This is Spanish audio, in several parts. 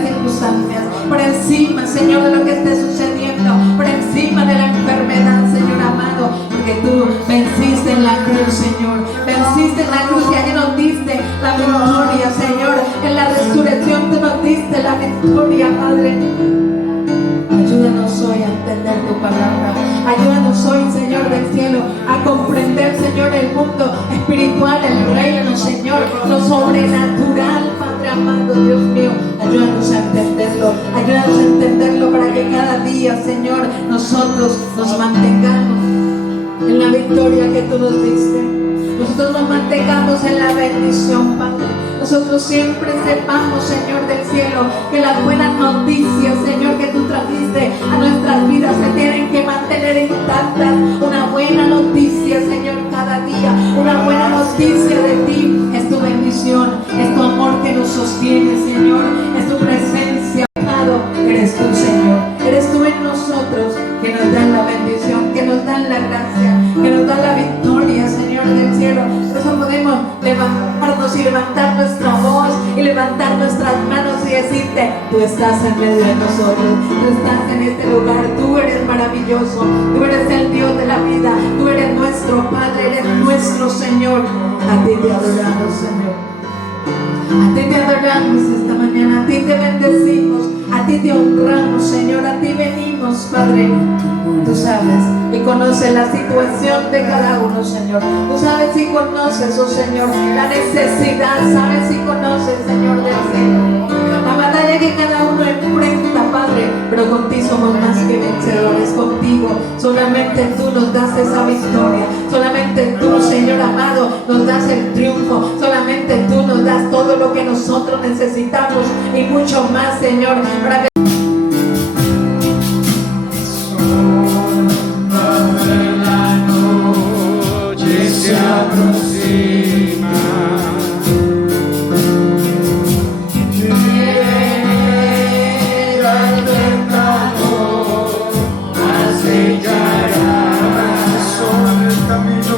las circunstancias, por encima, Señor, de lo que esté sucediendo, por encima de la enfermedad, Señor amado, porque tú venciste en la cruz, Señor, venciste en la cruz y allí nos diste la victoria, Señor, en la resurrección tú nos diste la victoria, Padre. Ayúdanos hoy a entender tu palabra. Ayúdanos hoy, Señor del cielo, a comprender, Señor, el mundo espiritual, el reino, Señor, lo sobrenatural, Padre amado, Dios mío. Ayúdanos a entenderlo. Ayúdanos a entenderlo para que cada día, Señor, nosotros nos mantengamos en la victoria que tú nos diste. Nosotros nos mantengamos en la bendición, Padre. Nosotros siempre sepamos, Señor del cielo, que las buenas noticias, Señor, que tú trajiste a nuestras vidas se tienen que mantener intactas. Una buena noticia, Señor, cada día. Una buena noticia de ti es tu bendición, es tu amor que nos sostiene, Señor, es tu presencia. Eres tú, Señor, eres tú en nosotros que nos dan la bendición, que nos dan la gracia, que nos dan la victoria, Señor del cielo. Por eso podemos levantarnos y levantar nuestra voz y levantar nuestras manos y decirte: tú estás en medio de nosotros, tú estás en este lugar, tú eres maravilloso, tú eres el Dios de la vida, tú eres nuestro Padre, eres nuestro Señor. A ti te adoramos, Señor, a ti te adoramos esta mañana, a ti te bendecimos, a ti te honramos, Señor, a ti venimos, Padre. Tú sabes y conoces la situación de cada uno, Señor. Tú sabes y conoces, oh Señor, la necesidad, sabes y conoces, Señor del cielo, la batalla que cada uno enfrenta, Padre. Pero contigo somos más que vencedores, contigo solamente tú nos das esa victoria, solamente tú, Señor amado, nos das el triunfo, solamente tú nos das todo lo que nosotros necesitamos y mucho más, Señor, para que se aproxima. Llega el tentador, acechará sobre el camino.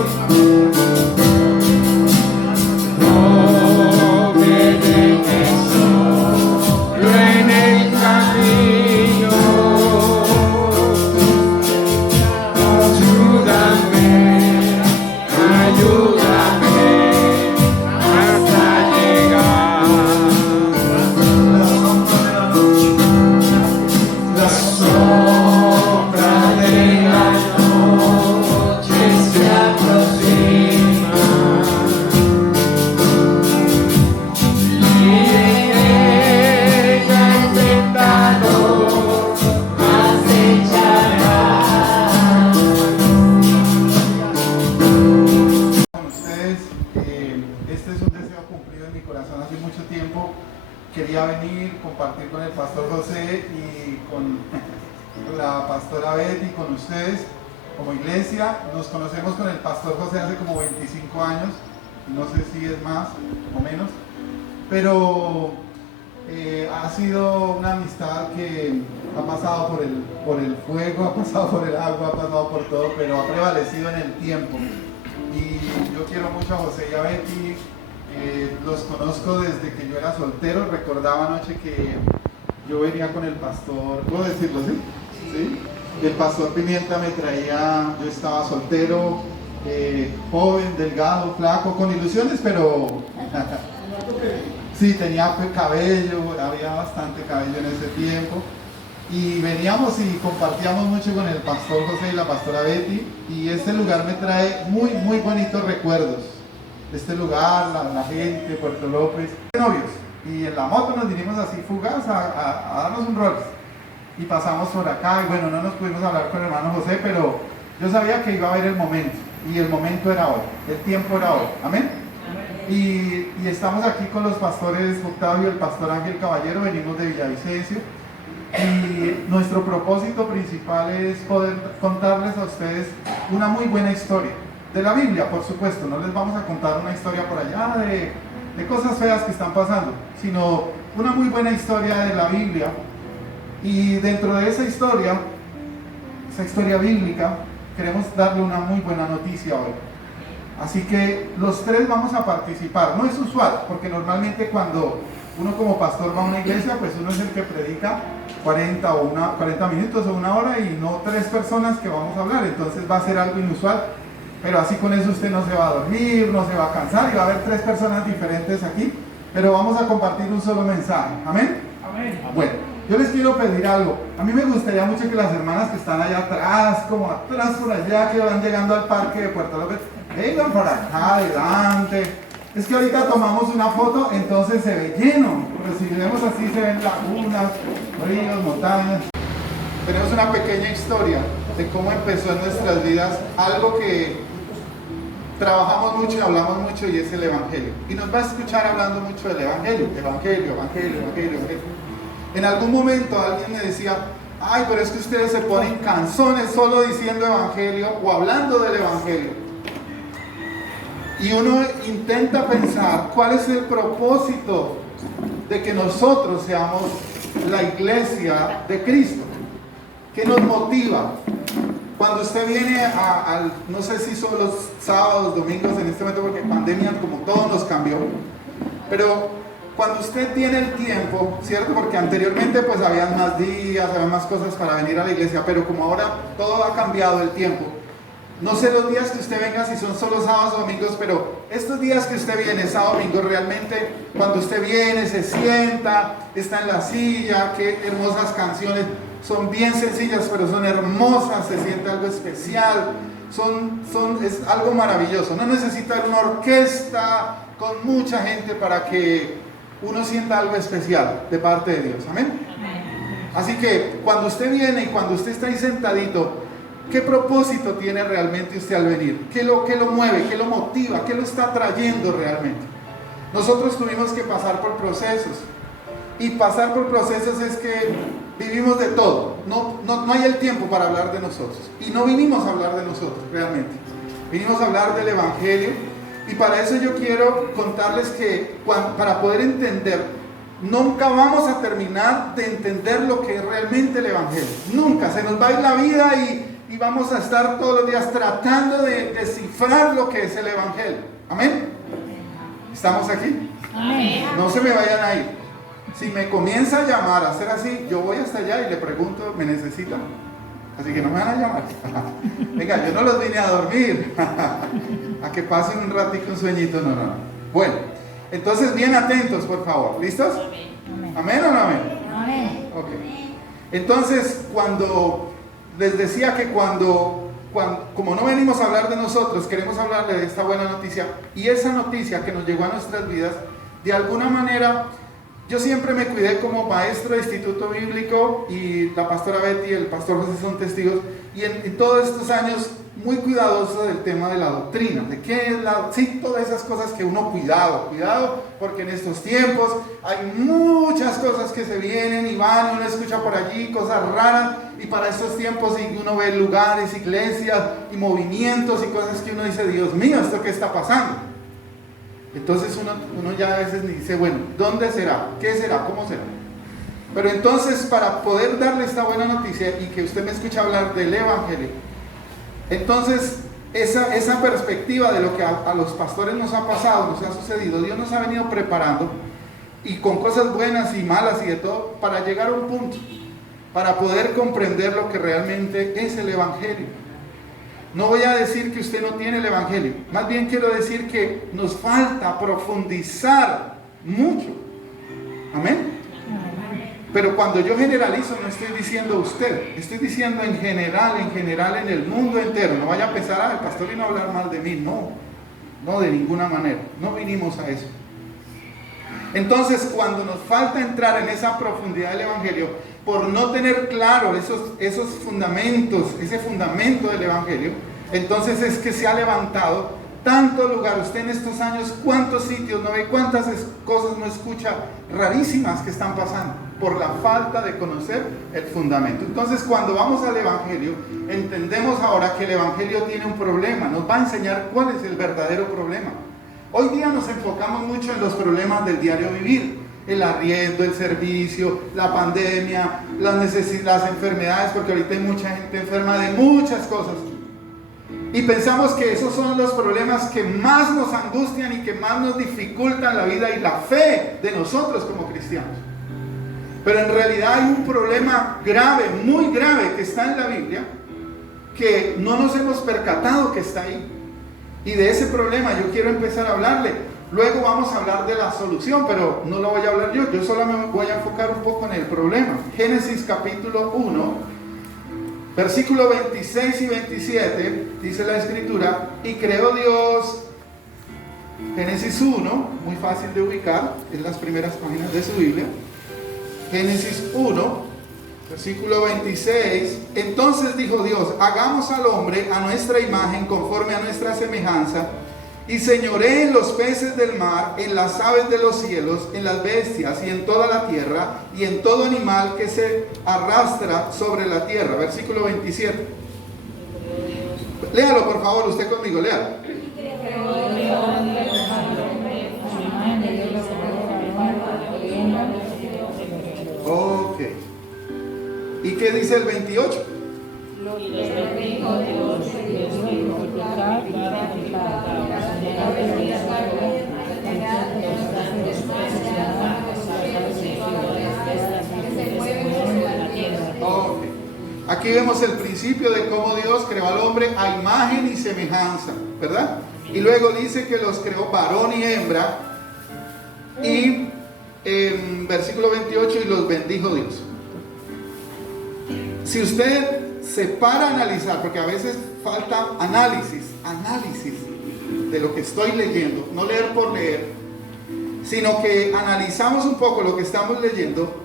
No me dejes solo en el camino. Quería venir, compartir con el pastor José y con la pastora Betty, con ustedes como iglesia. Nos conocemos con el pastor José hace como 25 años, no sé si es más o menos, pero ha sido una amistad que ha pasado por el fuego, ha pasado por el agua, ha pasado por todo, pero ha prevalecido en el tiempo. Y yo quiero mucho a José y a Betty. Los conozco desde que yo era soltero. Recordaba anoche que yo venía con el pastor, ¿puedo decirlo así? ¿Sí? El pastor Pimienta me traía, yo estaba soltero, joven, delgado, flaco, con ilusiones, pero sí, tenía cabello, había bastante cabello en ese tiempo. Y veníamos y compartíamos mucho con el pastor José y la pastora Betty, y este lugar me trae muy, muy bonitos recuerdos. Este lugar, la gente, Puerto López, novios, y en la moto nos vinimos así fugaz a darnos un rol y pasamos por acá y bueno, no nos pudimos hablar con el hermano José, pero yo sabía que iba a haber el momento y el momento era hoy, el tiempo era hoy, amén. Y estamos aquí con los pastores Octavio y el pastor Ángel Caballero, venimos de Villavicencio y nuestro propósito principal es poder contarles a ustedes una muy buena historia. De la Biblia, por supuesto, no les vamos a contar una historia por allá de cosas feas que están pasando, sino una muy buena historia de la Biblia. Y dentro de esa historia bíblica, queremos darle una muy buena noticia hoy. Así que los tres vamos a participar. No es usual, porque normalmente cuando uno como pastor va a una iglesia, pues uno es el que predica 40 minutos o una hora y no 3 personas que vamos a hablar, entonces va a ser algo inusual, pero así con eso usted no se va a dormir, no se va a cansar y va a haber 3 personas diferentes aquí, pero vamos a compartir un solo mensaje, ¿amén? Amén. Bueno, yo les quiero pedir algo, a mí me gustaría mucho que las hermanas que están allá atrás, como atrás por allá, que van llegando al parque de Puerto López, vengan por acá adelante. Es que ahorita tomamos una foto, entonces se ve lleno, pero si vemos así se ven lagunas, ríos, montañas. Tenemos una pequeña historia de cómo empezó en nuestras vidas algo que trabajamos mucho y hablamos mucho, y es el Evangelio. Y nos va a escuchar hablando mucho del Evangelio. En algún momento alguien me decía, ay, pero es que ustedes se ponen canzones solo diciendo Evangelio o hablando del Evangelio. Y uno intenta pensar cuál es el propósito de que nosotros seamos la iglesia de Cristo. ¿Qué nos motiva? Cuando usted viene no sé si son los sábados, domingos en este momento, porque pandemia como todo nos cambió, pero cuando usted tiene el tiempo, ¿cierto? Porque anteriormente pues había más días, había más cosas para venir a la iglesia, pero como ahora todo ha cambiado el tiempo, no sé los días que usted venga, si son solo sábados o domingos, pero estos días que usted viene, sábado, domingo, realmente cuando usted viene, se sienta, está en la silla, qué hermosas canciones, son bien sencillas, pero son hermosas, se siente algo especial, es algo maravilloso. No necesita una orquesta con mucha gente para que uno sienta algo especial de parte de Dios, amén. Así que cuando usted viene y cuando usted está ahí sentadito, ¿qué propósito tiene realmente usted al venir? ¿Qué lo mueve? ¿Qué lo motiva? ¿Qué lo está trayendo realmente? Nosotros tuvimos que pasar por procesos. Y pasar por procesos es que vivimos de todo. No hay el tiempo para hablar de nosotros. Y no vinimos a hablar de nosotros realmente. Vinimos a hablar del Evangelio. Y para eso yo quiero contarles que para poder entender, nunca vamos a terminar de entender lo que es realmente el Evangelio. Nunca. Se nos va a ir la vida y vamos a estar todos los días tratando de descifrar lo que es el Evangelio. ¿Amén? ¿Estamos aquí? Amén. No se me vayan a ir. Si me comienza a llamar, a hacer así, yo voy hasta allá y le pregunto, ¿me necesitan? Así que no me van a llamar. Venga, yo no los vine a dormir. A que pasen un ratito, un sueñito, no. Bueno, entonces bien atentos, por favor. ¿Listos? ¿Amén o no amén? Amén. Ok. Entonces, cuando les decía que cuando como no venimos a hablar de nosotros, queremos hablarle de esta buena noticia, y esa noticia que nos llegó a nuestras vidas, de alguna manera, yo siempre me cuidé como maestro de instituto bíblico, y la pastora Betty y el pastor José son testigos, y en todos estos años muy cuidadoso del tema de la doctrina, de qué es sí, todas esas cosas que uno cuidado, porque en estos tiempos hay muchas cosas que se vienen y van, y uno escucha por allí cosas raras, y para estos tiempos y uno ve lugares, iglesias y movimientos y cosas que uno dice, Dios mío, ¿esto qué está pasando? Entonces uno ya a veces dice, bueno, ¿dónde será? ¿Qué será? ¿Cómo será? Pero entonces, para poder darle esta buena noticia y que usted me escuche hablar del Evangelio, entonces esa perspectiva de lo que a los pastores nos ha pasado, nos ha sucedido, Dios nos ha venido preparando, y con cosas buenas y malas y de todo, para llegar a un punto, para poder comprender lo que realmente es el Evangelio. No voy a decir que usted no tiene el Evangelio, más bien quiero decir que nos falta profundizar mucho. Amén. Pero cuando yo generalizo, no estoy diciendo usted, estoy diciendo en general en el mundo entero. No vaya a pensar, el pastor vino a hablar mal de mí. No, de ninguna manera. No vinimos a eso. Entonces, cuando nos falta entrar en esa profundidad del Evangelio, por no tener claro esos fundamentos, ese fundamento del Evangelio, entonces es que se ha levantado tanto lugar. Usted en estos años, cuántos sitios no ve, cuántas cosas no escucha rarísimas que están pasando por la falta de conocer el fundamento. Entonces, cuando vamos al Evangelio, entendemos ahora que el Evangelio tiene un problema, nos va a enseñar cuál es el verdadero problema. Hoy día nos enfocamos mucho en los problemas del diario vivir, el arriendo, el servicio, la pandemia, las enfermedades, porque ahorita hay mucha gente enferma de muchas cosas. Y pensamos que esos son los problemas que más nos angustian y que más nos dificultan la vida y la fe de nosotros como cristianos. Pero en realidad hay un problema grave, muy grave, que está en la Biblia, que no nos hemos percatado que está ahí. Y de ese problema yo quiero empezar a hablarle. Luego vamos a hablar de la solución, pero no lo voy a hablar yo. Yo solo me voy a enfocar un poco en el problema. Génesis capítulo 1. Versículo 26 y 27, dice la escritura, y creó Dios, Génesis 1, muy fácil de ubicar, en las primeras páginas de su Biblia, Génesis 1, versículo 26, entonces dijo Dios, hagamos al hombre a nuestra imagen, conforme a nuestra semejanza, y señoree en los peces del mar, en las aves de los cielos, en las bestias y en toda la tierra y en todo animal que se arrastra sobre la tierra. Versículo 27. Léalo por favor, usted conmigo, léalo. Ok. ¿Y qué dice el 28? Okay. Aquí vemos el principio de cómo Dios creó al hombre a imagen y semejanza, ¿verdad? Y luego dice que los creó varón y hembra. Y en versículo 28, y los bendijo Dios. Si usted se para a analizar, porque a veces falta análisis de lo que estoy leyendo, no leer por leer, sino que analizamos un poco lo que estamos leyendo.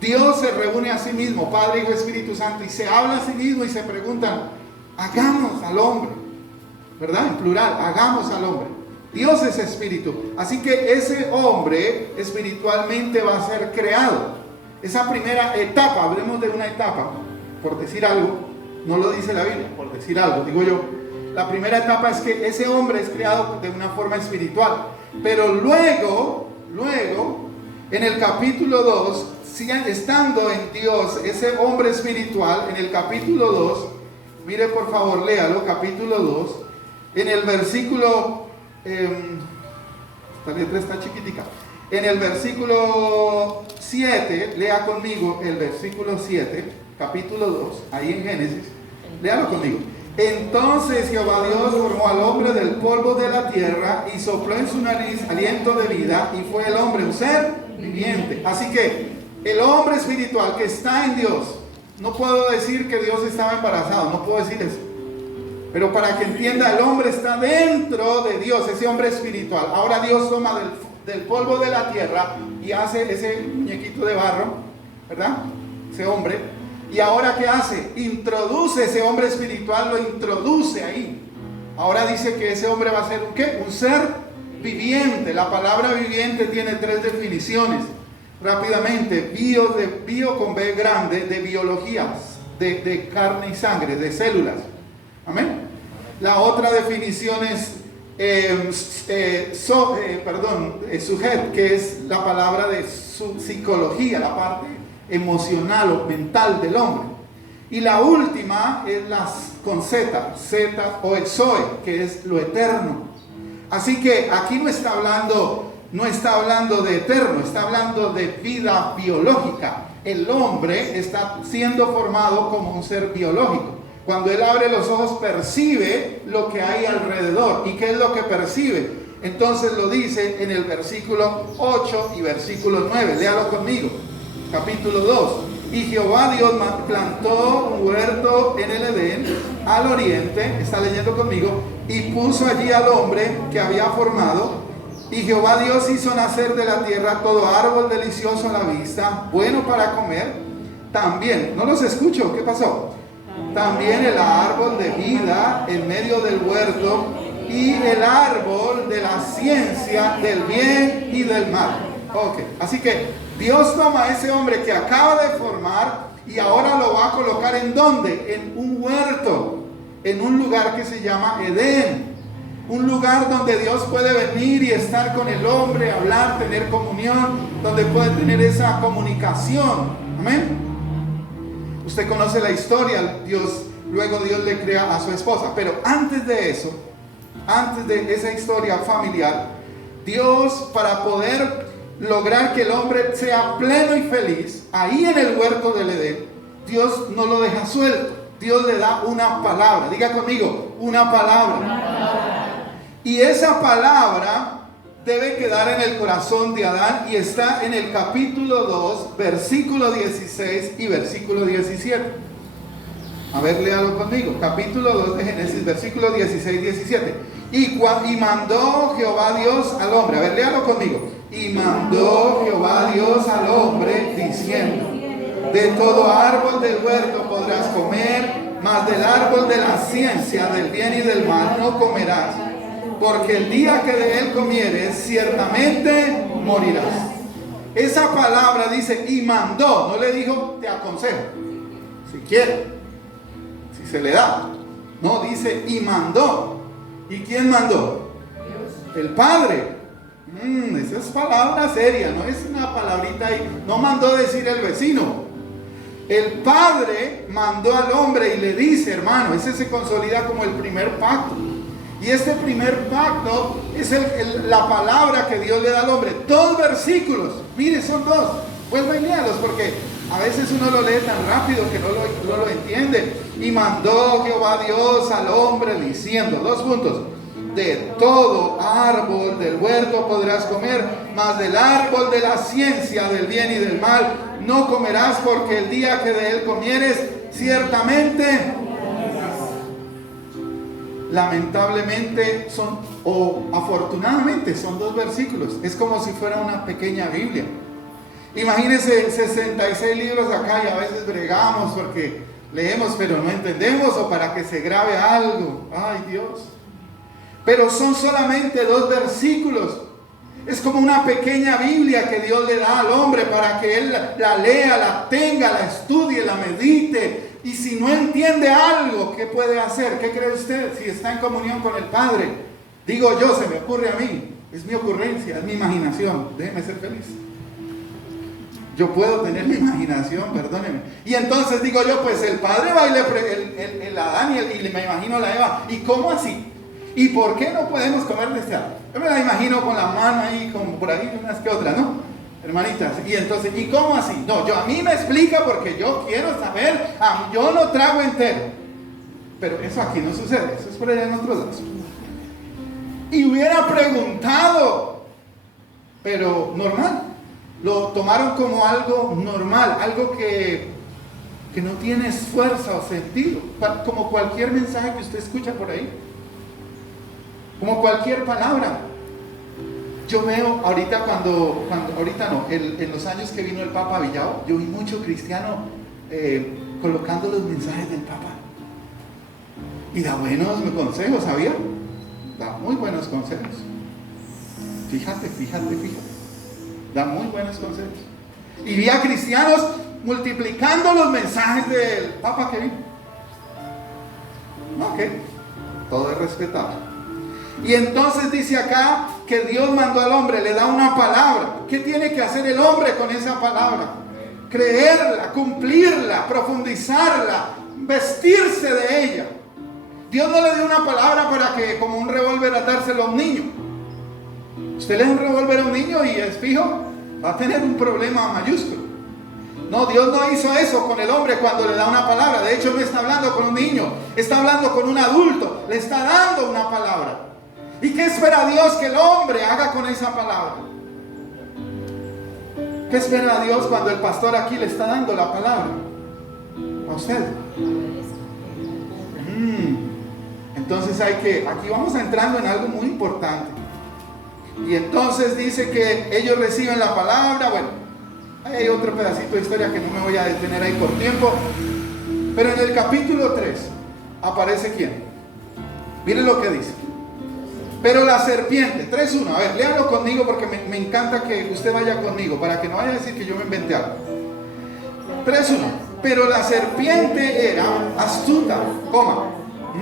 Dios se reúne a sí mismo, Padre, Hijo, Espíritu Santo, y se habla a sí mismo y se preguntan, hagamos al hombre, ¿verdad? En plural, hagamos al hombre. Dios es espíritu, así que ese hombre espiritualmente va a ser creado. Esa primera etapa, hablemos de una etapa, por decir algo, no lo dice la Biblia, por decir algo, digo yo. La primera etapa es que ese hombre es creado de una forma espiritual, pero luego, en el capítulo 2, estando en Dios, ese hombre espiritual, en el capítulo 2, mire por favor, léalo, capítulo 2, en el versículo, esta letra está chiquitica, en el versículo 7, lea conmigo el versículo 7, capítulo 2, ahí en Génesis, léalo conmigo. Entonces Jehová Dios formó al hombre del polvo de la tierra y sopló en su nariz aliento de vida, y fue el hombre un ser viviente. Así que el hombre espiritual que está en Dios, no puedo decir que Dios estaba embarazado, no puedo decir eso, pero para que entienda, el hombre está dentro de Dios, ese hombre espiritual. Ahora Dios toma del polvo de la tierra y hace ese muñequito de barro, ¿verdad? Ese hombre. Y ahora ¿qué hace? Introduce ese hombre espiritual, lo introduce ahí. Ahora dice que ese hombre va a ser ¿un qué? Un ser viviente. La palabra viviente tiene 3 definiciones. Rápidamente, bio con B grande, de biología, de carne y sangre, de células. Amén. La otra definición es sujet, que es la palabra de su psicología, la parte emocional o mental del hombre. Y la última es con Z o exoe, que es lo eterno. Así que aquí no está hablando de eterno, está hablando de vida biológica. El hombre está siendo formado como un ser biológico. Cuando él abre los ojos, percibe lo que hay alrededor. ¿Y qué es lo que percibe? Entonces lo dice en el versículo 8 y versículo 9. Léalo conmigo. Capítulo 2. Y Jehová Dios plantó un huerto en el Edén, al oriente, está leyendo conmigo, y puso allí al hombre que había formado. Y Jehová Dios hizo nacer de la tierra todo árbol delicioso a la vista, bueno para comer. También, no los escucho, ¿qué pasó? También el árbol de vida en medio del huerto, y el árbol de la ciencia del bien y del mal. Ok, así que Dios toma a ese hombre que acaba de formar y ahora lo va a colocar ¿en dónde? En un huerto, en un lugar que se llama Edén. Un lugar donde Dios puede venir y estar con el hombre, hablar, tener comunión, donde puede tener esa comunicación. Amén. Usted conoce la historia. Dios luego Dios le crea a su esposa. Pero antes de eso, antes de esa historia familiar, Dios, para poder lograr que el hombre sea pleno y feliz, ahí en el huerto del Edén, Dios no lo deja suelto. Dios le da una palabra. Diga conmigo, una palabra. Y esa palabra debe quedar en el corazón de Adán y está en el capítulo 2, versículo 16 y versículo 17. A ver, léalo conmigo. Capítulo 2 de Génesis, versículo 16 y 17. Y mandó Jehová Dios al hombre. A ver, léalo conmigo. Y mandó Jehová Dios al hombre diciendo: de todo árbol del huerto podrás comer, mas del árbol de la ciencia del bien y del mal no comerás, porque el día que de él comieres ciertamente morirás. Esa palabra dice y mandó, no le dijo te aconsejo, si quiere, si se le da. No, dice y mandó. ¿Y quién mandó? El Padre. Esa es palabra seria, no es una palabrita ahí. No mandó decir el vecino. El Padre mandó al hombre y le dice, hermano, ese se consolida como el primer pacto. Y este primer pacto es la palabra que Dios le da al hombre. 2 versículos, mire, son 2. Vuelva y léalos porque a veces uno lo lee tan rápido que no lo entiende. Y mandó Jehová Dios al hombre diciendo, 2 puntos: de todo árbol del huerto podrás comer, mas del árbol de la ciencia del bien y del mal no comerás, porque el día que de él comieres ciertamente. Lamentablemente o afortunadamente son 2 versículos. Es como si fuera una pequeña Biblia. Imagínense 66 libros acá y a veces bregamos porque leemos pero no entendemos, o para que se grabe algo. Ay, Dios. Pero son solamente 2 versículos. Es como una pequeña Biblia que Dios le da al hombre para que él la lea, la tenga, la estudie, la medite. Y si no entiende algo, ¿qué puede hacer? ¿Qué cree usted? Si está en comunión con el Padre. Digo yo, se me ocurre a mí. Es mi ocurrencia, es mi imaginación. Déjeme ser feliz. Yo puedo tener mi imaginación, perdóneme. Y entonces digo yo, pues el Padre va y el Adán y me imagino la Eva. ¿Y cómo así? ¿Y por qué no podemos comer de este árbol? Yo me la imagino con la mano ahí, como por ahí, unas que otras, ¿no? Hermanitas. Y entonces, ¿y cómo así? No, a mí me explica porque yo quiero saber. Yo no trago entero. Pero eso aquí no sucede, eso es por allá en otros lados. Y hubiera preguntado, pero normal. Lo tomaron como algo normal, algo que no tiene fuerza o sentido, como cualquier mensaje que usted escucha por ahí, como cualquier palabra. Yo veo ahorita en los años que vino el Papa Villao, yo vi mucho cristiano colocando los mensajes del Papa y da buenos consejos, ¿sabía? Da muy buenos consejos. Fíjate. Da muy buenos consejos. Y vi a cristianos multiplicando los mensajes del Papa que vino. Ok, todo es respetable. Y entonces dice acá que Dios mandó al hombre, le da una palabra. ¿Qué tiene que hacer el hombre con esa palabra? Creerla, cumplirla, profundizarla, vestirse de ella. Dios no le dio una palabra para que, como un revólver, a dárselo a un niño. Usted le da un revólver a un niño y es fijo, va a tener un problema mayúsculo. No, Dios no hizo eso con el hombre cuando le da una palabra. De hecho, no está hablando con un niño, está hablando con un adulto, le está dando una palabra. ¿Y qué espera Dios que el hombre haga con esa palabra? ¿Qué espera Dios cuando el pastor aquí le está dando la palabra a usted? Entonces aquí vamos entrando en algo muy importante. Y entonces dice que ellos reciben la palabra. Bueno, hay otro pedacito de historia que no me voy a detener ahí por tiempo. Pero en el capítulo 3 aparece ¿quién? Miren lo que dice. Pero la serpiente, 3:1, a ver, léalo conmigo porque me encanta que usted vaya conmigo, para que no vaya a decir que yo me inventé algo. 3:1. Pero la serpiente era astuta,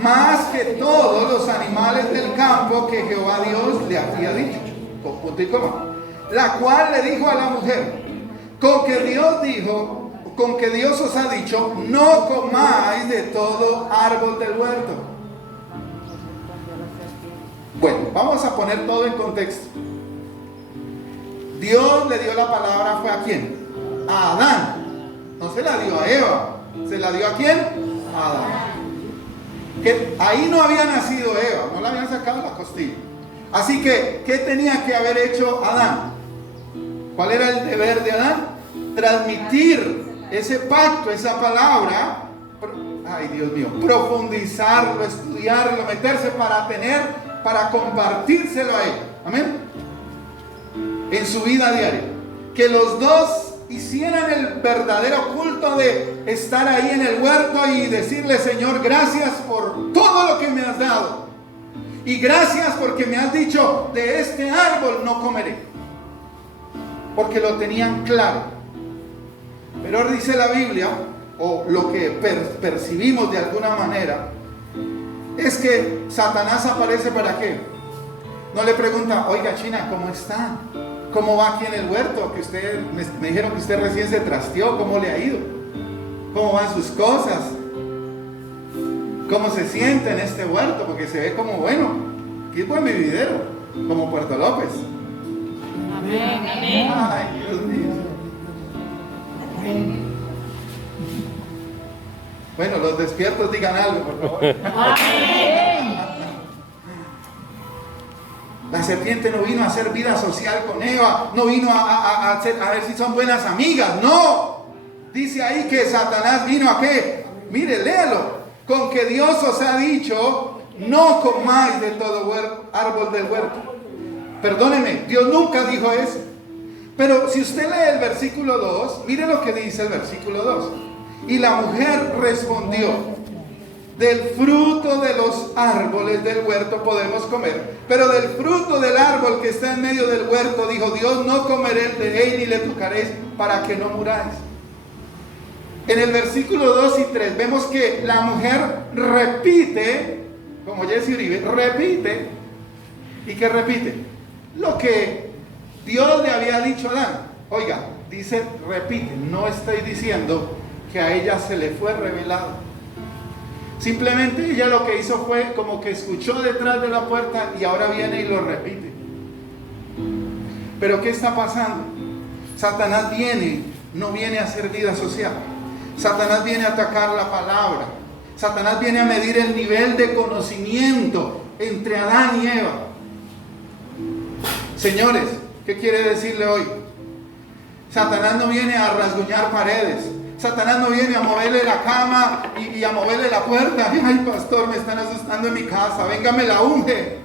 más que todos los animales del campo que Jehová Dios le había dicho, punto y coma. La cual le dijo a la mujer, con que Dios dijo, con que Dios os ha dicho, no comáis de todo árbol del huerto. Bueno, vamos a poner todo en contexto. Dios le dio la palabra, ¿fue a quién? A Adán. No se la dio a Eva. ¿Se la dio a quién? A Adán. Que ahí no había nacido Eva, no la habían sacado la costilla. Así que, ¿qué tenía que haber hecho Adán? ¿Cuál era el deber de Adán? Transmitir ese pacto, esa palabra, ay Dios mío, profundizarlo, estudiarlo, meterse para compartírselo a él. Amén. En su vida diaria. Que los dos hicieran el verdadero culto de estar ahí en el huerto y decirle, Señor, gracias por todo lo que me has dado. Y gracias porque me has dicho, de este árbol no comeré. Porque lo tenían claro. Pero dice la Biblia, o lo que percibimos de alguna manera, es que Satanás aparece ¿para qué? No le pregunta, oiga China, ¿cómo está? ¿Cómo va aquí en el huerto? Que usted me dijeron que usted recién se trasteó, ¿cómo le ha ido? ¿Cómo van sus cosas? ¿Cómo se siente en este huerto? Porque se ve como, bueno, aquí es buen vividero, como Puerto López. Amén, amén. Ay, Dios mío. Bueno, los despiertos digan algo, por favor. Amén. La serpiente no vino a hacer vida social con Eva, no vino a ver si son buenas amigas, no. Dice ahí que Satanás vino a qué. Mire, léalo. Con que Dios os ha dicho, no comáis de todo árbol del huerto. Perdóneme, Dios nunca dijo eso. Pero si usted lee el versículo 2, mire lo que dice el versículo 2. Y la mujer respondió, del fruto de los árboles del huerto podemos comer, pero del fruto del árbol que está en medio del huerto, dijo Dios, no comeréis de él ni le tocaréis para que no muráis. En el versículo 2 y 3 vemos que la mujer repite, como Jesse Uribe, repite. ¿Y qué repite? Lo que Dios le había dicho a Adán. Oiga, dice repite, no estoy diciendo que a ella se le fue revelado. Simplemente ella lo que hizo fue como que escuchó detrás de la puerta y ahora viene y lo repite. Pero ¿qué está pasando? Satanás no viene a hacer vida social. Satanás viene a atacar la palabra. Satanás viene a medir el nivel de conocimiento entre Adán y Eva. Señores, ¿qué quiere decirle hoy? Satanás no viene a rasguñar paredes. Satanás no viene a moverle la cama y a moverle la puerta. Ay, pastor, me están asustando en mi casa. Venga, me la unge.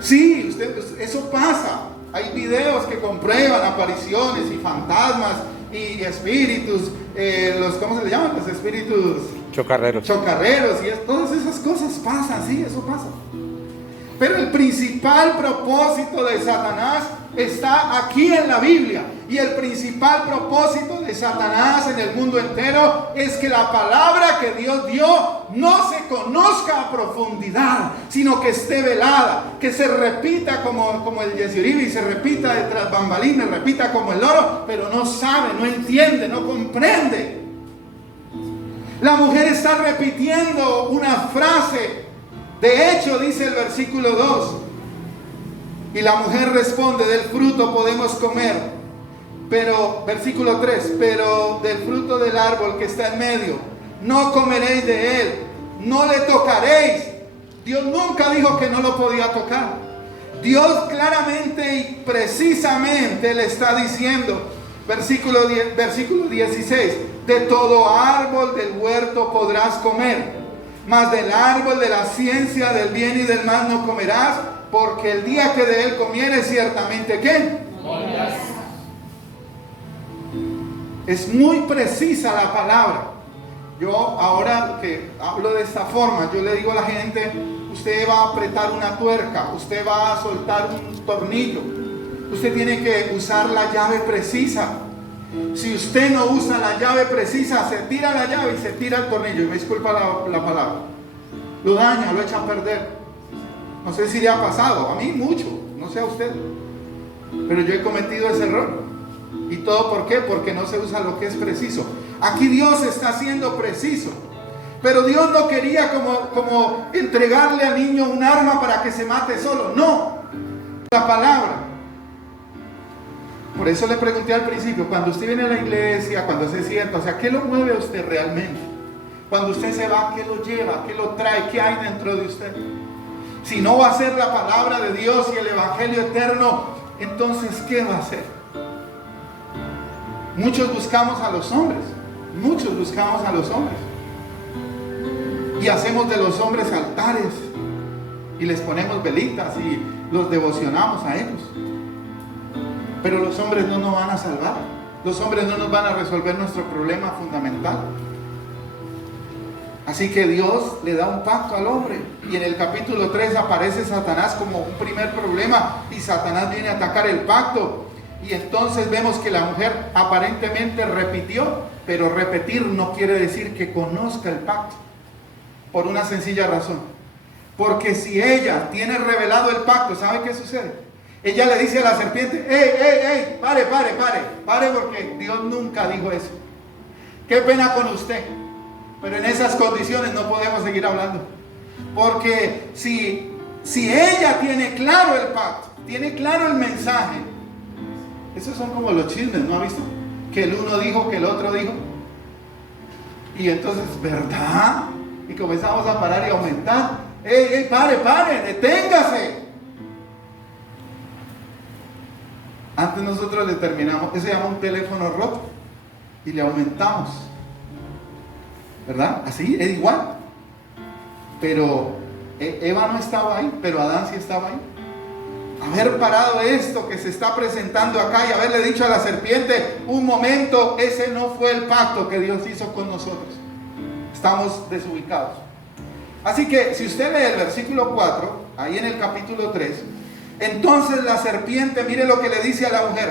Sí, eso pasa. Hay videos que comprueban apariciones y fantasmas y espíritus. ¿Cómo se le llaman? Los espíritus Chocarreros. Y todas esas cosas pasan, sí, eso pasa. Pero el principal propósito de Satanás está aquí en la Biblia. Y el principal propósito de Satanás en el mundo entero es que la palabra que Dios dio no se conozca a profundidad, sino que esté velada, que se repita como el Jesse Uribe, y se repita detrás bambalinas, repita como el loro, pero no sabe, no entiende, no comprende. La mujer está repitiendo una frase. De hecho, dice el versículo 2, y la mujer responde, del fruto podemos comer, pero, versículo 3, pero del fruto del árbol que está en medio, no comeréis de él, no le tocaréis. Dios nunca dijo que no lo podía tocar. Dios claramente y precisamente le está diciendo, versículo 16, de todo árbol del huerto podrás comer, mas del árbol de la ciencia del bien y del mal no comerás, porque el día que de él comieres ciertamente ¿qué? Morirás. Es muy precisa la palabra. Yo ahora que hablo de esta forma, yo le digo a la gente, usted va a apretar una tuerca, usted va a soltar un tornillo, usted tiene que usar la llave precisa. Si usted no usa la llave precisa, se tira la llave y se tira el tornillo, y me disculpa la palabra, lo daña, lo echa a perder. No sé si le ha pasado, a mí mucho, no sé a usted, pero yo he cometido ese error. ¿Y todo por qué? Porque no se usa lo que es preciso. Aquí Dios está siendo preciso. Pero Dios no quería como entregarle al niño un arma para que se mate solo. No, la palabra. Por eso le pregunté al principio, cuando usted viene a la iglesia, cuando se sienta, o sea, ¿qué lo mueve a usted realmente? Cuando usted se va, ¿qué lo lleva? ¿Qué lo trae? ¿Qué hay dentro de usted? Si no va a ser la palabra de Dios y el evangelio eterno, entonces ¿qué va a hacer? Muchos buscamos a los hombres. Muchos buscamos a los hombres. Y hacemos de los hombres altares. Y les ponemos velitas y los devocionamos a ellos. Pero los hombres no nos van a salvar. Los hombres no nos van a resolver nuestro problema fundamental. Así que Dios le da un pacto al hombre. Y en el capítulo 3 aparece Satanás como un primer problema. Y Satanás viene a atacar el pacto. Y entonces vemos que la mujer aparentemente repitió. Pero repetir no quiere decir que conozca el pacto. Por una sencilla razón. Porque si ella tiene revelado el pacto, ¿sabe qué sucede? Ella le dice a la serpiente, ¡Ey! Pare, porque Dios nunca dijo eso. Qué pena con usted. Pero en esas condiciones no podemos seguir hablando. Porque si ella tiene claro el pacto, tiene claro el mensaje, esos son como los chismes, ¿no ha visto? Que el uno dijo, que el otro dijo. Y entonces, ¿verdad? Y comenzamos a parar y aumentar. ¡Ey, pare, deténgase! Antes nosotros le terminamos, eso se llama un teléfono roto, y le aumentamos, ¿verdad? Así, es igual. Pero Eva no estaba ahí, pero Adán sí estaba ahí. Haber parado esto que se está presentando acá y haberle dicho a la serpiente, un momento, ese no fue el pacto que Dios hizo con nosotros. Estamos desubicados. Así que si usted lee el versículo 4, ahí en el capítulo 3, entonces la serpiente, mire lo que le dice a la mujer.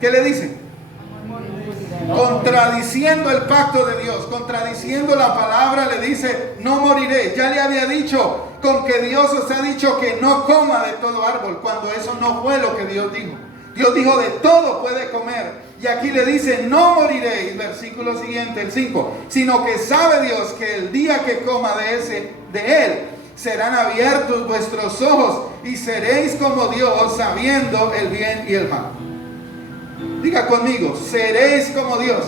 ¿Qué le dice? Contradiciendo el pacto de Dios, contradiciendo la palabra, le dice, no moriré. Ya le había dicho, con que Dios os ha dicho que no coma de todo árbol, cuando eso no fue lo que Dios dijo. Dios dijo, de todo puede comer. Y aquí le dice, no moriréis, versículo siguiente, el 5, sino que sabe Dios que el día que coma de él, serán abiertos vuestros ojos y seréis como Dios, sabiendo el bien y el mal. Diga conmigo, seréis como Dios.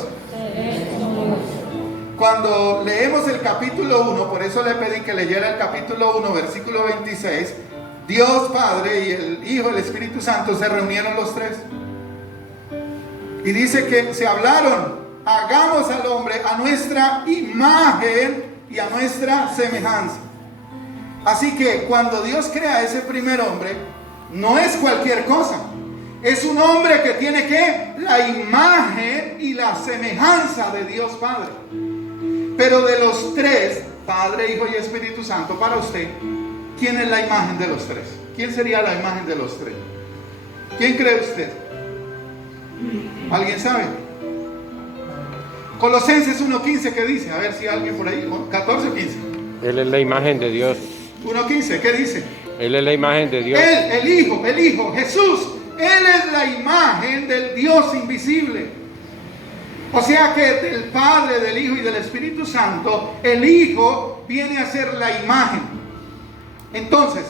Cuando leemos el capítulo 1, por eso le pedí que leyera el capítulo 1, versículo 26, Dios Padre y el Hijo, el Espíritu Santo se reunieron los tres. Y dice que se hablaron, hagamos al hombre a nuestra imagen y a nuestra semejanza. Así que cuando Dios crea ese primer hombre, no es cualquier cosa. Es un hombre que tiene la imagen y la semejanza de Dios Padre. Pero de los tres, Padre, Hijo y Espíritu Santo, para usted, ¿quién es la imagen de los tres? ¿Quién sería la imagen de los tres? ¿Quién cree usted? ¿Alguien sabe? Colosenses 1:15, ¿qué dice? A ver si alguien por ahí, 14 o 15. Él es la imagen de Dios. 1:15, ¿qué dice? Él es la imagen de Dios. Él, el Hijo, Jesús, Él es la imagen del Dios invisible. O sea que del Padre, del Hijo y del Espíritu Santo, el Hijo viene a ser la imagen. Entonces,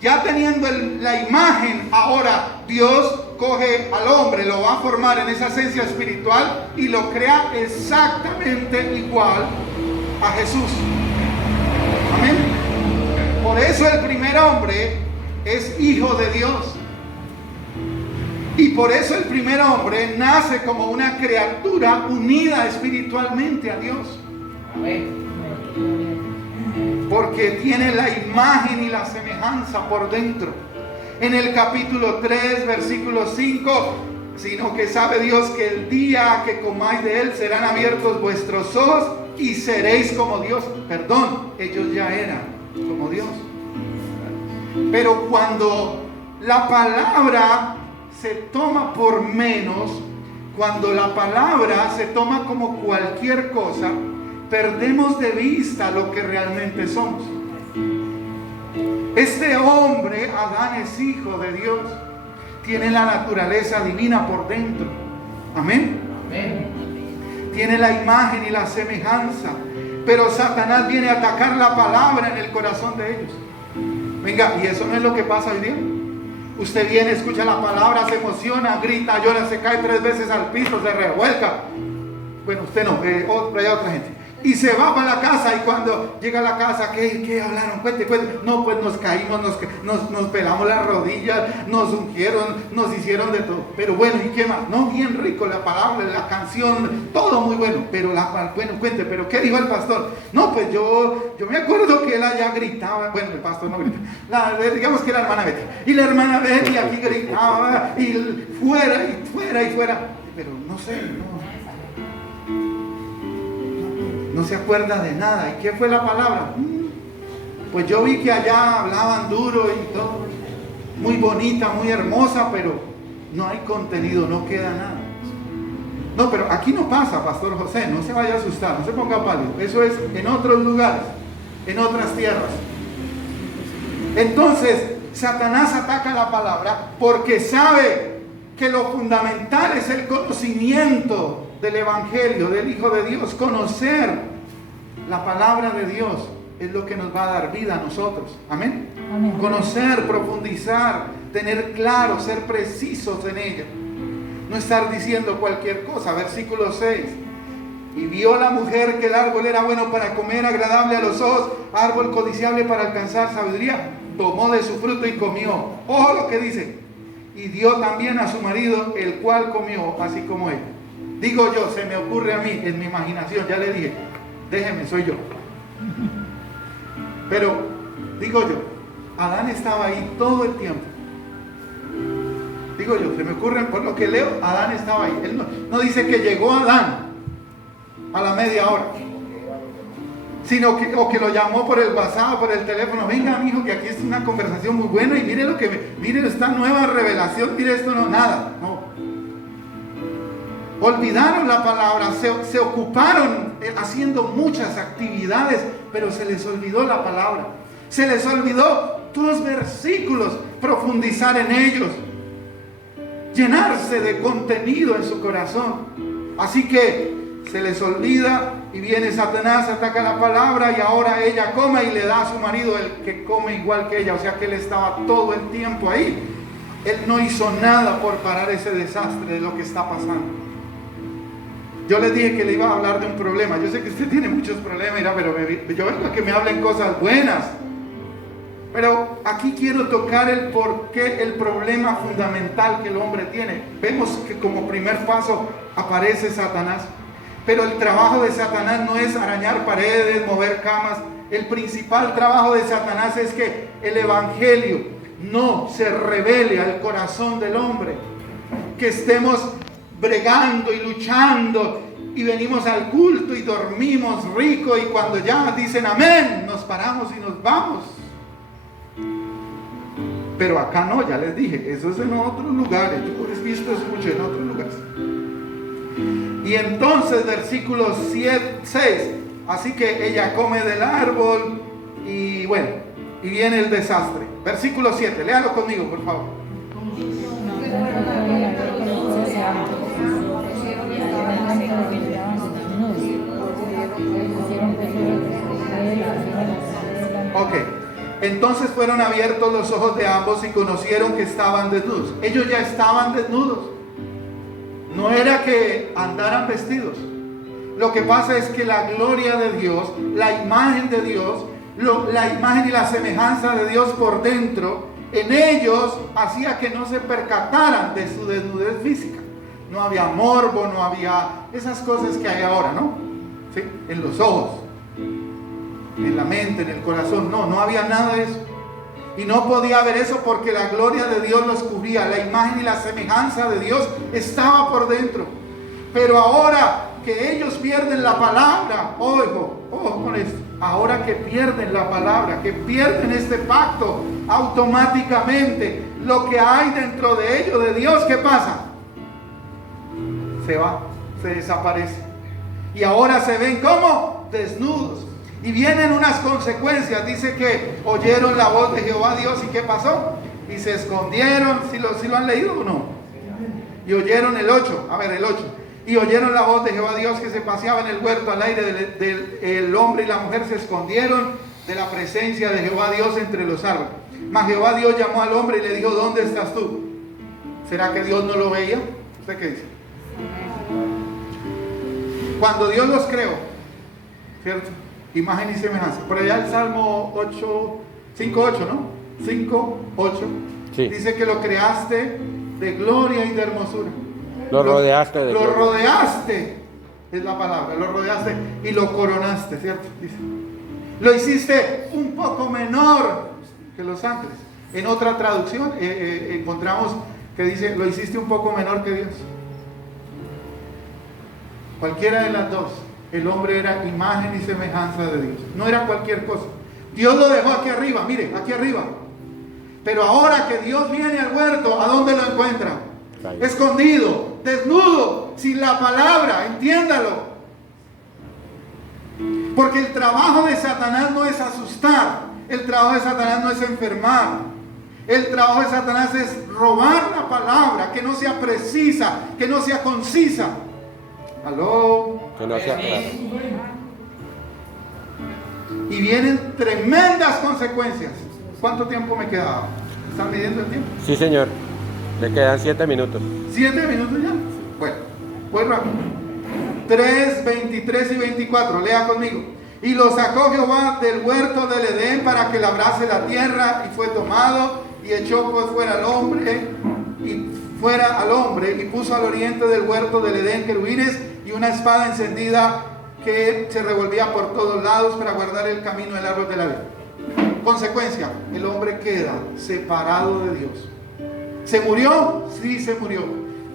ya teniendo la imagen, ahora Dios coge al hombre, lo va a formar en esa esencia espiritual y lo crea exactamente igual a Jesús. Amén. Por eso el primer hombre es hijo de Dios. Y por eso el primer hombre nace como una criatura unida espiritualmente a Dios. Porque tiene la imagen y la semejanza por dentro. En el capítulo 3, versículo 5, sino que sabe Dios que el día que comáis de él serán abiertos vuestros ojos y seréis como Dios. Perdón, ellos ya eran como Dios. Pero cuando la palabra se toma por menos, cuando la palabra se toma como cualquier cosa, perdemos de vista lo que realmente somos. Este hombre, Adán, es hijo de Dios, tiene la naturaleza divina por dentro. Amén. Tiene la imagen y la semejanza, pero Satanás viene a atacar la palabra en el corazón de ellos. Venga, y eso no es lo que pasa hoy día. Usted viene, escucha la palabra, se emociona, grita, llora, se cae 3 veces al piso, se revuelca. Bueno, usted no, hay otra gente. Y se va para la casa, y cuando llega a la casa, ¿qué hablaron? Cuente. No, pues nos caímos, nos pelamos las rodillas, nos ungieron, nos hicieron de todo. Pero bueno, ¿y qué más? No, bien rico la palabra, la canción, todo muy bueno. Pero bueno, cuente, ¿pero qué dijo el pastor? No, pues yo me acuerdo que él allá gritaba. Bueno, el pastor no grita. Digamos que era la hermana Betty. Y la hermana Betty aquí gritaba, y fuera. Pero no sé, no se acuerda de nada. ¿Y qué fue la palabra? Pues yo vi que allá hablaban duro y todo, muy bonita, muy hermosa, pero no hay contenido, no queda nada. No, pero aquí no pasa, Pastor José, no se vaya a asustar, no se ponga pálido. Eso es en otros lugares, en otras tierras. Entonces, Satanás ataca la palabra porque sabe que lo fundamental es el conocimiento del Evangelio, del Hijo de Dios. Conocer la palabra de Dios es lo que nos va a dar vida a nosotros. Amén. Amén. Conocer, profundizar, tener claro, ser precisos en ella. No estar diciendo cualquier cosa. Versículo 6. Y vio la mujer que el árbol era bueno para comer, agradable a los ojos, árbol codiciable para alcanzar sabiduría. Tomó de su fruto y comió. Ojo lo que dice. Y dio también a su marido, el cual comió así como él. Digo yo, se me ocurre a mí, en mi imaginación, ya le dije, déjeme, soy yo. Pero, digo yo, Adán estaba ahí todo el tiempo. Digo yo, se me ocurre, por lo que leo, Adán estaba ahí. Él no dice que llegó Adán a la media hora, sino que, o que lo llamó por el WhatsApp, por el teléfono. Venga, mijo, que aquí es una conversación muy buena y mire esta nueva revelación, mire esto, no, nada, no. Olvidaron la palabra, se ocuparon haciendo muchas actividades, pero se les olvidó la palabra. Se les olvidó 2 versículos, profundizar en ellos, llenarse de contenido en su corazón. Así que se les olvida y viene Satanás, ataca la palabra y ahora ella come y le da a su marido el que come igual que ella. O sea que él estaba todo el tiempo ahí. Él no hizo nada por parar ese desastre de lo que está pasando. Yo les dije que le iba a hablar de un problema. Yo sé que usted tiene muchos problemas, mira, pero yo vengo a que me hablen cosas buenas. Pero aquí quiero tocar el porqué, el problema fundamental que el hombre tiene. Vemos que como primer paso aparece Satanás. Pero el trabajo de Satanás no es arañar paredes, mover camas. El principal trabajo de Satanás es que el evangelio no se revele al corazón del hombre. Que estemos bregando y luchando y venimos al culto y dormimos rico y cuando ya dicen amén, nos paramos y nos vamos. Pero acá no, ya les dije, eso es en otros lugares. Yo he visto eso mucho en otros lugares. Y entonces versículo 6, así que ella come del árbol y bueno, y viene el desastre. Versículo 7, léalo conmigo por favor. Ok, entonces fueron abiertos los ojos de ambos y conocieron que estaban desnudos. Ellos ya estaban desnudos. No era que andaran vestidos. Lo que pasa es que la gloria de Dios, la imagen de Dios, la imagen y la semejanza de Dios por dentro, en ellos hacía que no se percataran de su desnudez física. No había morbo, no había esas cosas que hay ahora, ¿no? ¿Sí? En los ojos, en la mente, en el corazón. No había nada de eso. Y no podía haber eso porque la gloria de Dios los cubría. La imagen y la semejanza de Dios estaba por dentro. Pero ahora que ellos pierden la palabra, ojo con esto. Ahora que pierden la palabra, que pierden este pacto, automáticamente lo que hay dentro de ellos, de Dios, ¿qué pasa? Se va, se desaparece. Y ahora se ven como desnudos. Y vienen unas consecuencias. Dice que oyeron la voz de Jehová Dios. ¿Y qué pasó? Y se escondieron. ¿Sí lo han leído o no? Y oyeron el 8. A ver, el 8. Y oyeron la voz de Jehová Dios que se paseaba en el huerto al aire. El hombre y la mujer se escondieron de la presencia de Jehová Dios entre los árboles. Mas Jehová Dios llamó al hombre y le dijo: ¿dónde estás tú? ¿Será que Dios no lo veía? ¿Usted qué dice? Cuando Dios los creó, ¿cierto? Imagen y semejanza. Por allá el Salmo 5:8, ¿no? 5:8. Sí. Dice que lo creaste de gloria y de hermosura. Lo rodeaste de Lo gloria. rodeaste, es la palabra, lo rodeaste y lo coronaste, ¿cierto? Dice. Lo hiciste un poco menor que los ángeles. En otra traducción encontramos que dice: lo hiciste un poco menor que Dios. Cualquiera de las dos. El hombre era imagen y semejanza de Dios. No era cualquier cosa. Dios lo dejó aquí arriba, mire, aquí arriba. Pero ahora que Dios viene al huerto, ¿a dónde lo encuentra? Ahí. Escondido, desnudo, sin la palabra, entiéndalo. Porque el trabajo de Satanás no es asustar, el trabajo de Satanás no es enfermar, el trabajo de Satanás es robar la palabra, que no sea precisa, que no sea concisa. ¿Aló? Que no sea claro. Y vienen tremendas consecuencias. ¿Cuánto tiempo me quedaba? ¿Están midiendo el tiempo? Sí, señor. Le quedan 7 minutos. 7 minutos ya. Bueno, voy rápido. 3, 23 y 24. Lea conmigo. Y lo sacó Jehová del huerto del Edén para que labrase la tierra, y fue tomado y echó pues fuera al hombre y puso al oriente del huerto del Edén querubines y una espada encendida que se revolvía por todos lados para guardar el camino del árbol de la vida. Consecuencia: el hombre queda separado de Dios. ¿Se murió? Sí, se murió.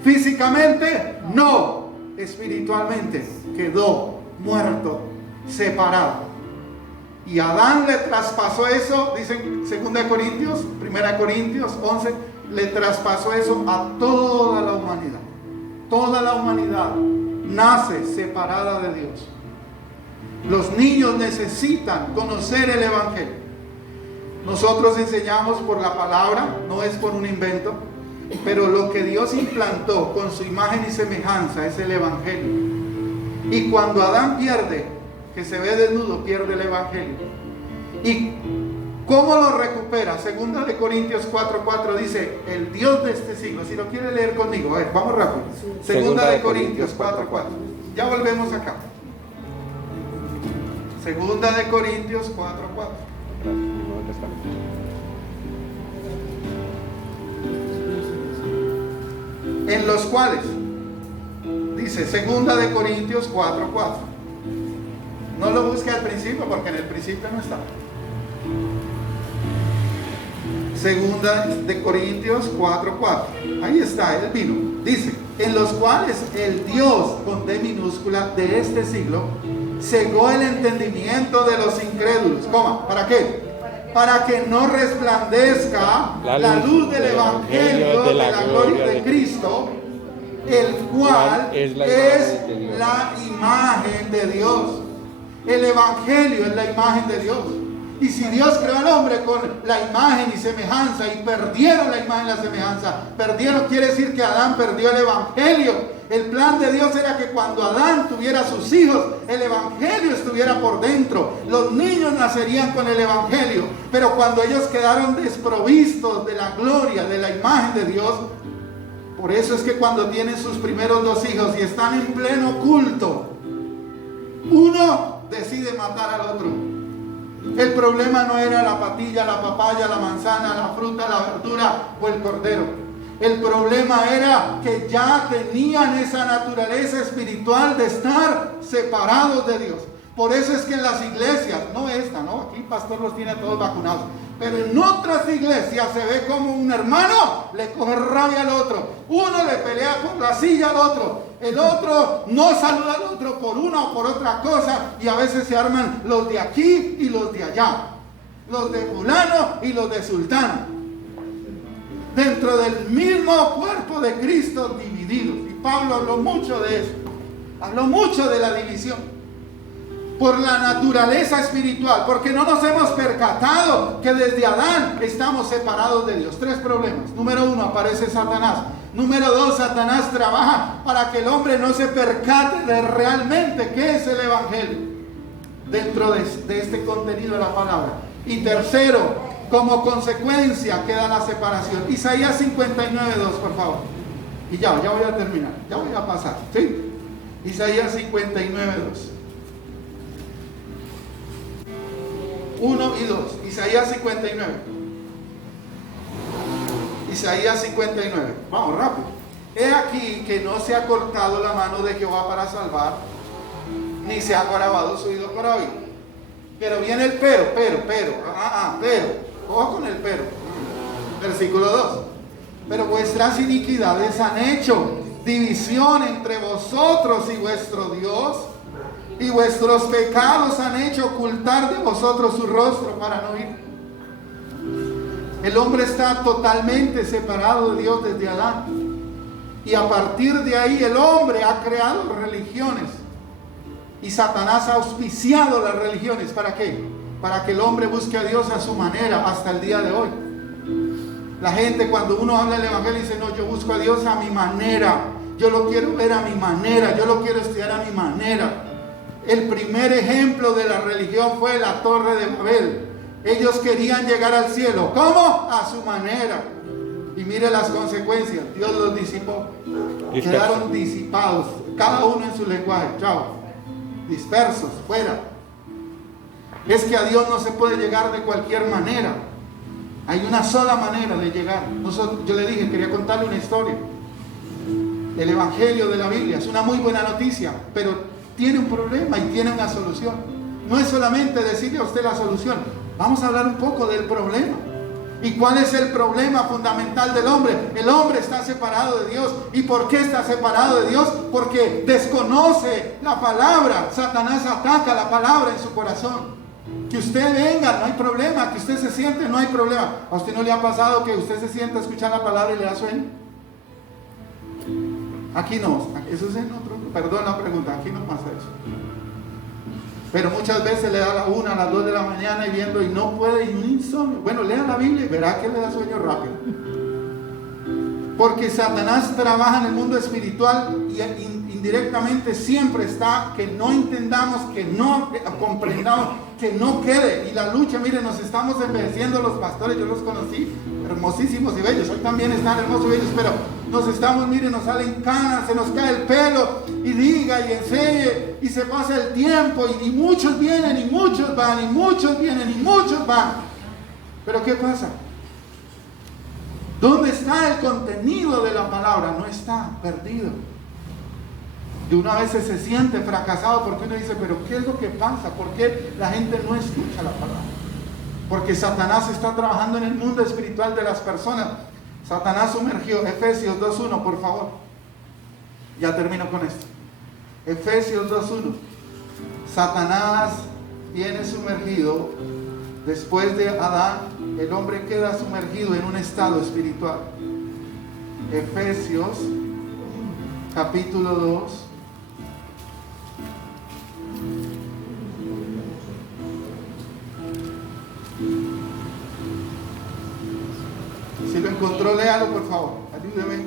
Físicamente, no. Espiritualmente quedó muerto, separado. Y Adán le traspasó eso, dicen 2 Corintios, 1 Corintios 11, le traspasó eso a toda la humanidad. Toda la humanidad nace separada de Dios. Los niños necesitan conocer el Evangelio. Nosotros enseñamos por la palabra, no es por un invento, pero lo que Dios implantó con su imagen y semejanza es el Evangelio. Y cuando Adán pierde, que se ve desnudo, pierde el Evangelio. ¿Y cómo lo recupera? 2 de Corintios 4:4 dice: el Dios de este siglo. Si lo quiere leer conmigo, a ver, vamos rápido. 2 de Corintios 4:4. Ya volvemos acá. 2 de Corintios 4:4. En los cuales dice 2 de Corintios 4:4. No lo busque al principio, porque en el principio no está. 2 de Corintios 4:4. Ahí está, él vino. Dice: en los cuales el Dios con D minúscula de este siglo cegó el entendimiento de los incrédulos. ¿Cómo? ¿Para qué? Para que no resplandezca la luz del Evangelio de la gloria de Cristo, el cual es la imagen de Dios. El Evangelio es la imagen de Dios. Y si Dios creó al hombre con la imagen y semejanza, y perdieron la imagen y la semejanza, perdieron, quiere decir que Adán perdió el Evangelio. El plan de Dios era que cuando Adán tuviera sus hijos, el Evangelio estuviera por dentro. Los niños nacerían con el Evangelio. Pero cuando ellos quedaron desprovistos de la gloria, de la imagen de Dios, por eso es que cuando tienen sus primeros 2 hijos y están en pleno culto, uno decide matar al otro. El problema no era la patilla, la papaya, la manzana, la fruta, la verdura o el cordero. El problema era que ya tenían esa naturaleza espiritual de estar separados de Dios. Por eso es que en las iglesias, no esta, ¿no? Aquí el pastor los tiene todos vacunados. Pero en otras iglesias se ve como un hermano le coge rabia al otro. Uno le pelea por la silla al otro. El otro no saluda al otro por una o por otra cosa. Y a veces se arman los de aquí y los de allá. Los de fulano y los de sultano. Dentro del mismo cuerpo de Cristo divididos. Y Pablo habló mucho de eso. Habló mucho de la división. Por la naturaleza espiritual, porque no nos hemos percatado que desde Adán estamos separados de Dios. 3 problemas. Número 1, aparece Satanás. Número 2, Satanás trabaja para que el hombre no se percate de realmente qué es el evangelio dentro de este contenido de la palabra. Y tercero, como consecuencia queda la separación. Isaías 59:2, por favor. Y ya voy a terminar, ya voy a pasar, ¿sí? Isaías 59:2. 1 y 2. Isaías 59. Isaías 59. Vamos rápido. He aquí que no se ha cortado la mano de Jehová para salvar, ni se ha agravado su oído para oír. Pero viene el pero. Ojo con el pero. Versículo 2. Pero vuestras iniquidades han hecho división entre vosotros y vuestro Dios, y vuestros pecados han hecho ocultar de vosotros su rostro para no oír. El hombre está totalmente separado de Dios desde Adán. Y a partir de ahí el hombre ha creado religiones. Y Satanás ha auspiciado las religiones. ¿Para qué? Para que el hombre busque a Dios a su manera hasta el día de hoy. La gente, cuando uno habla del evangelio, dice: no, yo busco a Dios a mi manera. Yo lo quiero ver a mi manera. Yo lo quiero estudiar a mi manera. El primer ejemplo de la religión fue la Torre de Babel. Ellos querían llegar al cielo. ¿Cómo? A su manera. Y mire las consecuencias. Dios los disipó. Quedaron disipados. Cada uno en su lenguaje. Chao. Dispersos. Fuera. Es que a Dios no se puede llegar de cualquier manera. Hay una sola manera de llegar. Yo le dije, quería contarle una historia. El evangelio de la Biblia es una muy buena noticia, pero tiene un problema y tiene una solución. No es solamente decirle a usted la solución. Vamos a hablar un poco del problema. ¿Y cuál es el problema fundamental del hombre? El hombre está separado de Dios. ¿Y por qué está separado de Dios? Porque desconoce la palabra. Satanás ataca la palabra en su corazón. Que usted venga, no hay problema. Que usted se siente, no hay problema. ¿A usted no le ha pasado que usted se sienta a escuchar la palabra y le da sueño? Aquí no. Eso es en otro. Perdón la pregunta. Aquí no pasa eso. Pero muchas veces le da a la 1, a las 2 de la mañana y viendo y no puede, y un insomnio. Bueno, lea la Biblia y verá que le da sueño rápido. Porque Satanás trabaja en el mundo espiritual y indirectamente siempre está que no entendamos, que no comprendamos, que no quede. Y la lucha, miren, nos estamos envejeciendo los pastores, yo los conocí, hermosísimos y bellos. Hoy también están hermosos y bellos, pero nos estamos, miren, nos salen canas, se nos cae el pelo, y diga y enseñe, y se pasa el tiempo, y muchos vienen, y muchos van, y muchos vienen, y muchos van. Pero ¿qué pasa? ¿Dónde está el contenido de la palabra? No está, perdido. Y uno a veces se siente fracasado porque uno dice: pero ¿qué es lo que pasa? ¿Por qué la gente no escucha la palabra? Porque Satanás está trabajando en el mundo espiritual de las personas. Satanás sumergió. Efesios 2:1, por favor. Ya termino con esto. Efesios 2:1. Satanás viene sumergido. Después de Adán, el hombre queda sumergido en un estado espiritual. Efesios capítulo 2. Si lo encontró, léalo por favor, ayúdeme.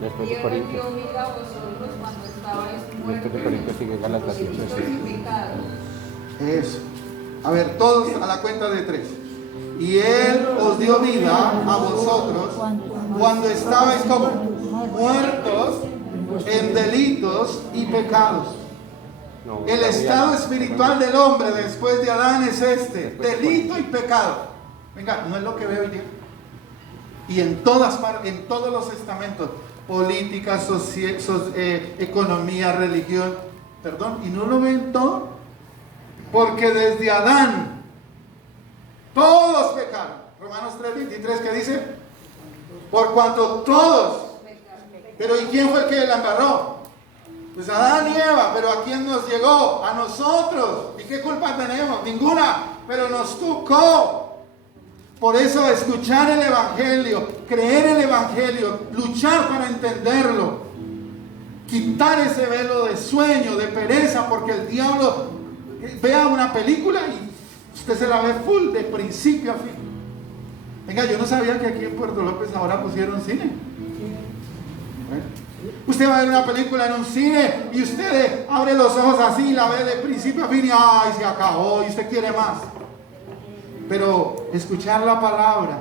Después de Dios Corintios. dio vida a vosotros cuando estabais Después de muertos Corintios sigue Gálatas en delitos 6. y pecados. Eso. A ver, todos a la cuenta de 3. Y Él os dio vida a vosotros cuando estabais como muertos en delitos y pecados. No, El estado espiritual del hombre después de Adán es este: delito y pecado. Venga, no es lo que veo hoy día. Y en todas partes, en todos los estamentos, política, economía, religión, perdón, y no lo ven todo, porque desde Adán todos pecaron. Romanos 3:23, ¿qué dice? Por cuanto todos. Pero ¿y quién fue el que la embarró? Pues Adán y Eva. Pero ¿a quién nos llegó? A nosotros. ¿Y qué culpa tenemos? Ninguna. Pero nos tocó. Por eso escuchar el evangelio, creer el evangelio, luchar para entenderlo, quitar ese velo de sueño, de pereza, porque el diablo vea una película y usted se la ve full de principio a fin. Venga, yo no sabía que aquí en Puerto López ahora pusieron cine. Usted va a ver una película en un cine y usted abre los ojos así, la ve de principio a fin y ¡ay, se acabó! Y usted quiere más. Pero escuchar la palabra,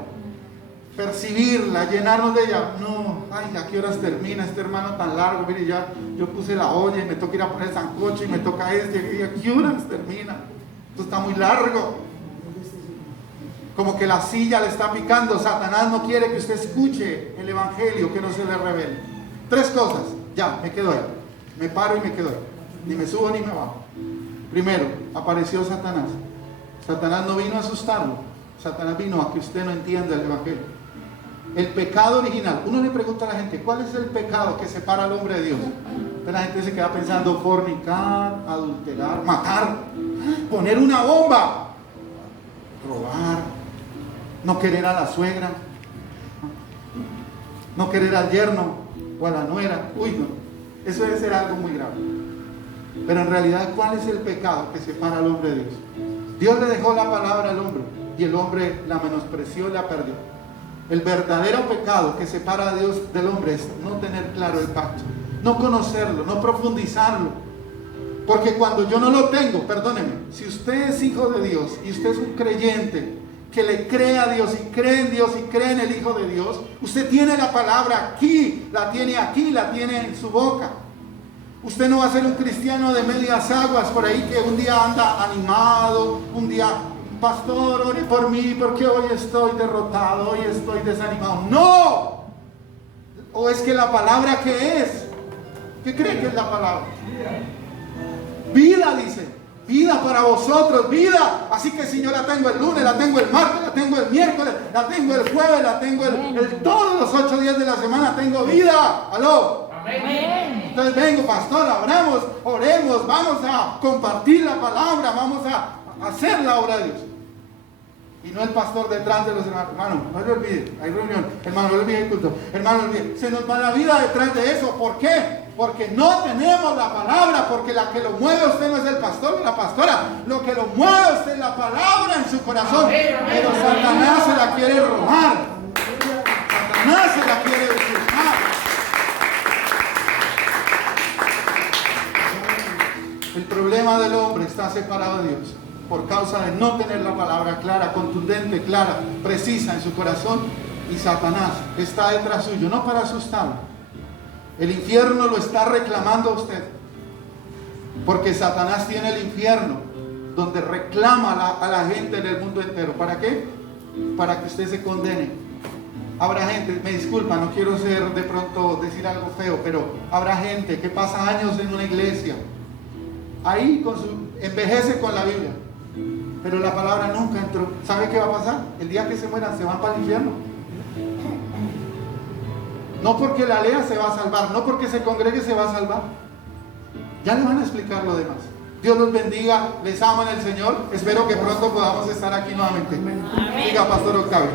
percibirla, llenarnos de ella, no, ay, ¿a qué horas termina este hermano tan largo? Mire, ya yo puse la olla y me toca ir a poner sancocho y me toca y ¿a qué horas termina? Esto está muy largo. Como que la silla le está picando. Satanás no quiere que usted escuche el evangelio, que no se le revele. 3 cosas, ya, me quedo ahí. Me paro y me quedo ahí. Ni me subo ni me bajo. Primero, apareció Satanás. Satanás no vino a asustarlo. Satanás vino a que usted no entienda el evangelio. El pecado original. Uno le pregunta a la gente, ¿cuál es el pecado que separa al hombre de Dios? Entonces la gente se queda pensando, fornicar, adulterar, matar, poner una bomba, robar, no querer a la suegra, no querer al yerno o a la nuera. Uy, no, eso debe ser algo muy grave. Pero en realidad, ¿cuál es el pecado que separa al hombre de Dios? Dios le dejó la palabra al hombre y el hombre la menospreció y la perdió. El verdadero pecado que separa a Dios del hombre es no tener claro el pacto, no conocerlo, no profundizarlo. Porque cuando yo no lo tengo, perdóneme, si usted es hijo de Dios y usted es un creyente que le cree a Dios y cree en Dios y cree en el Hijo de Dios, usted tiene la palabra aquí, la tiene en su boca. Usted no va a ser un cristiano de medias aguas por ahí que un día anda animado, un día, pastor, ore por mí porque hoy estoy derrotado, hoy estoy desanimado. ¡No! ¿O es que la palabra qué es? ¿Qué cree que es la palabra? Vida, dice. Vida para vosotros, vida. Así que si yo la tengo el lunes, la tengo el martes, la tengo el miércoles, la tengo el jueves, la tengo todos los 8 días de la semana, tengo vida. ¿Aló? Amén. Entonces vengo, pastor, oremos, vamos a compartir la palabra, vamos a hacer la obra de Dios. Y no el pastor detrás de los hermanos. Hermano, no le olvide, hay reunión. Hermano, no le olvide el culto. Hermano, no le olvide. Se nos va la vida detrás de eso. ¿Por qué? Porque no tenemos la palabra. Porque la que lo mueve a usted no es el pastor o la pastora. Lo que lo mueve a usted es la palabra en su corazón. Pero Satanás se la quiere robar. Satanás se la quiere usurpar. El problema del hombre está separado de Dios por causa de no tener la palabra clara, contundente, clara, precisa en su corazón. Y Satanás está detrás suyo, no para asustarlo. El infierno lo está reclamando a usted, porque Satanás tiene el infierno donde reclama a la gente en el mundo entero. ¿Para qué? Para que usted se condene. Habrá gente, me disculpa, no quiero de pronto decir algo feo, pero habrá gente que pasa años en una iglesia, ahí envejece con la Biblia, pero la palabra nunca entró. ¿Sabe qué va a pasar? El día que se mueran se van para el infierno. No porque la lea se va a salvar, no porque se congregue se va a salvar. Ya le van a explicar lo demás. Dios los bendiga, les amo en el Señor. Espero que pronto podamos estar aquí nuevamente. Diga, Pastor Octavio.